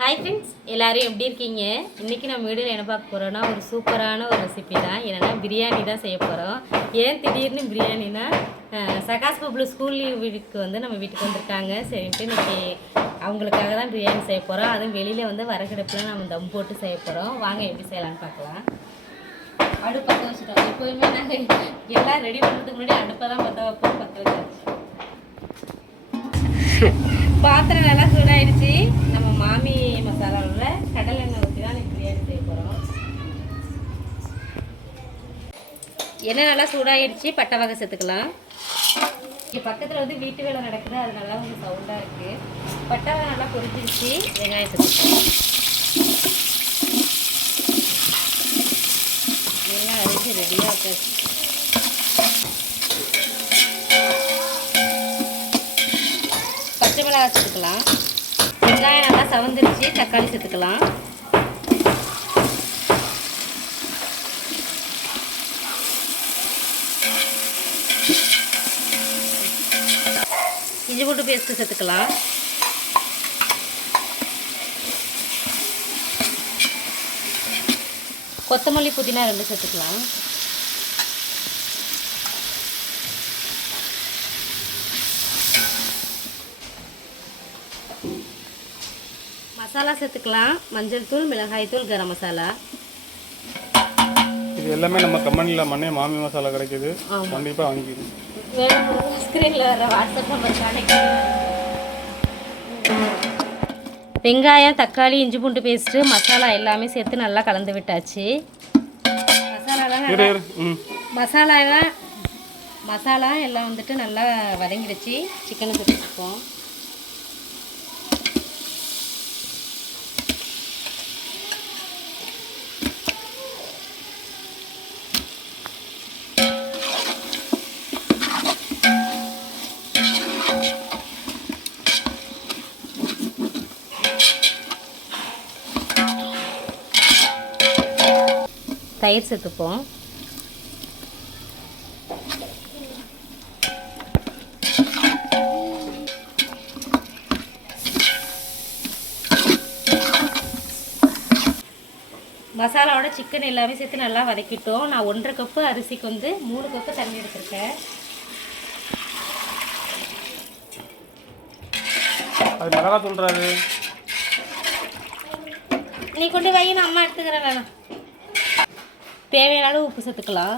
Hi friends எல்லோரும் எப்படி இருக்கீங்க? இன்றைக்கி நம்ம வீடியோவில் என்ன பார்க்க போகிறோன்னா ஒரு சூப்பரான ஒரு ரெசிபி தான். என்னென்னா பிரியாணி தான் செய்ய போகிறோம் ஏன் திடீர்னு பிரியாணினா சகாஸ் பப்ளு ஸ்கூல் வீட்டுக்கு வந்து நம்ம வீட்டுக்கு வந்திருக்காங்க. சரின்ட்டு இன்றைக்கி அவங்களுக்காக தான் பிரியாணி செய்ய போகிறோம் அதுவும் வெளியில் வந்து வரகடுப்பில் நம்ம தம் போட்டு செய்ய போகிறோம் வாங்க எப்படி செய்யலான்னு பார்க்கலாம். அடுப்பு பற்ற வச்சுட்டோம் எப்போயுமே நாங்கள் எல்லாம் ரெடி பண்ணுறதுக்கு முன்னாடி அடுப்பை தான் பற்ற வைப்போம். பற்ற பாத்திரம் நல்லா சூடாயிடுச்சு. மாமி மசாலாவில் கடலை எண்ணெய் ஊற்றி தான் எனக்கு பிரியாணி செய்ய போகிறோம் எண்ணெய் நல்லா சூடாகிடுச்சு பட்டை வகை சேர்த்துக்கலாம். இங்கே பக்கத்தில் வந்து வீட்டு வேலை நடக்குது அது நல்லா கொஞ்சம் சவுண்டாக இருக்குது பட்டை வகை நல்லா பொரிச்சிருச்சு வெங்காயம் சேர்த்துக்கலாம். வெங்காயம் அரிசி ரெடியாக இருக்குது பச்சை மிளகாய் சேர்த்துக்கலாம். வெங்காயம் நல்லா சவந்துருச்சு தக்காளி சேர்த்துக்கலாம். இஞ்சி பூண்டு பேஸ்ட்டு சேர்த்துக்கலாம். கொத்தமல்லி புதினா ரெண்டு சேர்த்துக்கலாம். மசாலா சேர்த்துக்கலாம். மஞ்சள் தூள் மிளகாய் தூள் கரம் மசாலா. இது எல்லாமே நம்ம கம்பெனியில் மண்ணே மாமி மசாலா கிடைக்குது. கண்டிப்பாக வாங்கிக்கணும். ஸ்க்ரீனில் வர வாட்ஸ்அப் நம்பர் காணிக்கிறேன் வெங்காயம் தக்காளி இஞ்சி பூண்டு பேஸ்ட்டு மசாலா எல்லாமே சேர்த்து நல்லா கலந்து விட்டாச்சு. மசாலாலாம் மசாலாலாம் மசாலா எல்லாம் வந்துட்டு நல்லா வதங்கிடுச்சு. சிக்கனை சேர்த்துப்போம் தயிர் சேர்த்துப்போம். மசாலாவோட சிக்கன் எல்லாமே சேர்த்து நல்லா வதக்கிட்டோம். நான் ஒன்றரை கப்பு அரிசிக்கு வந்து மூணு கப்பு தண்ணி எடுத்திருக்கேன். அது மிளகா நீ கொண்டு வை நான் அம்மா எடுத்துக்கிறேன் வேணாம் தேவையான அளவு உப்பு சேர்த்துக்கலாம்.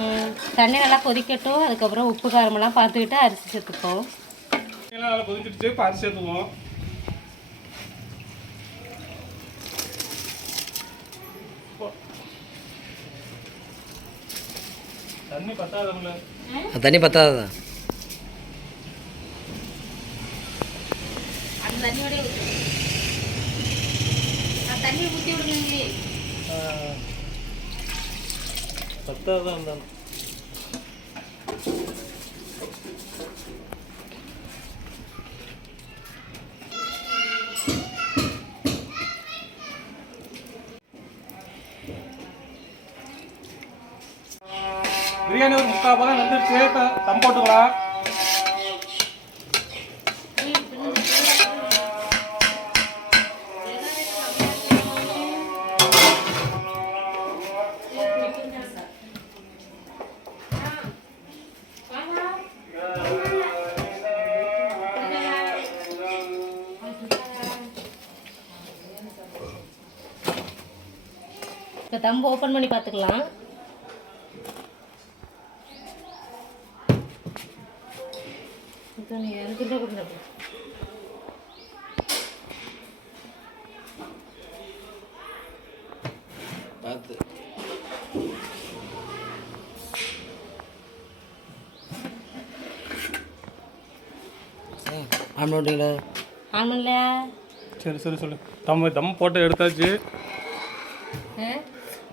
ம், தண்ணி நல்லா கொதிக்கட்டும். அதுக்கப்புறம் உப்பு காரமெல்லாம் பார்த்துக்கிட்டு அரிசி சேர்த்துப்போம். நல்லா கொதிச்சிடுச்சு பார்த்து சேர்த்துவோம் தண்ணி பத்தாதுல அது தண்ணி பத்தாது தண்ணியோட தண்ணியை ஊற்றி விடுங்க பத்தாது தான் இருந்தாலும். பிரியாணி ஒரு முக்கால் பதம் வந்துருச்சு த- தம் போட்டுக்கலாம். இப்போ தம்பு ஓப்பன் பண்ணி பார்த்துக்கலாம். எனக்கு தான் கொடுங்க. பார்த்து. ஆன் பண்ணிட்டீங்களா ஆன் பண்ணல சரி சரி சொல்லு. தம் தம் போட்டு எடுத்தாச்சு.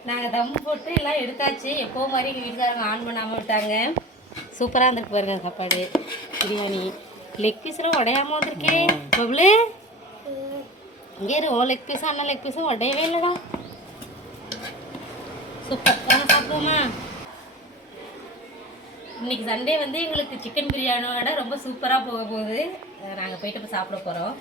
நாங்கள் தம் போட்டு எல்லாம் எடுத்தாச்சு. எப்போ மாதிரி எங்கள் வீட்டுக்காரங்க ஆன் பண்ணாமல் விட்டாங்க. சூப்பராக இருந்திருக்கு பாருங்க சாப்பாடு. பிரியாணி. லெக் பீஸ்லாம் உடையாம வந்திருக்கே. பப்ளு. இங்கே இரு ஓ லெக் பீஸும் அண்ணன் லெக் பீஸும் உடையவே இல்லைடா. சூப்பர். வாங்க சாப்பிடுவோமா? இன்னைக்கு சண்டே வந்து எங்களுக்கு சிக்கன் பிரியாணியோட ரொம்ப சூப்பராக போக போகுது. நாங்கள் போயிட்டு இப்போ சாப்பிட போகிறோம்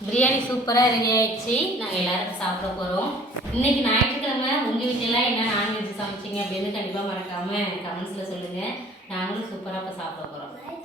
பிரியாணி சூப்பராக ரெடி ஆயிடுச்சு. நாங்கள் எல்லாரும் சாப்பிட போகிறோம் இன்னைக்கு ஞாயிற்றுக்கிழமை உங்கள் வீட்டிலலாம் என்ன நான்வெஜ் சமைச்சிங்க அப்படின்னு கண்டிப்பாக மறக்காமல் கமெண்ட்ஸில் சொல்லுங்கள் நாங்களும் சூப்பராக இப்போ சாப்பிட போகிறோம்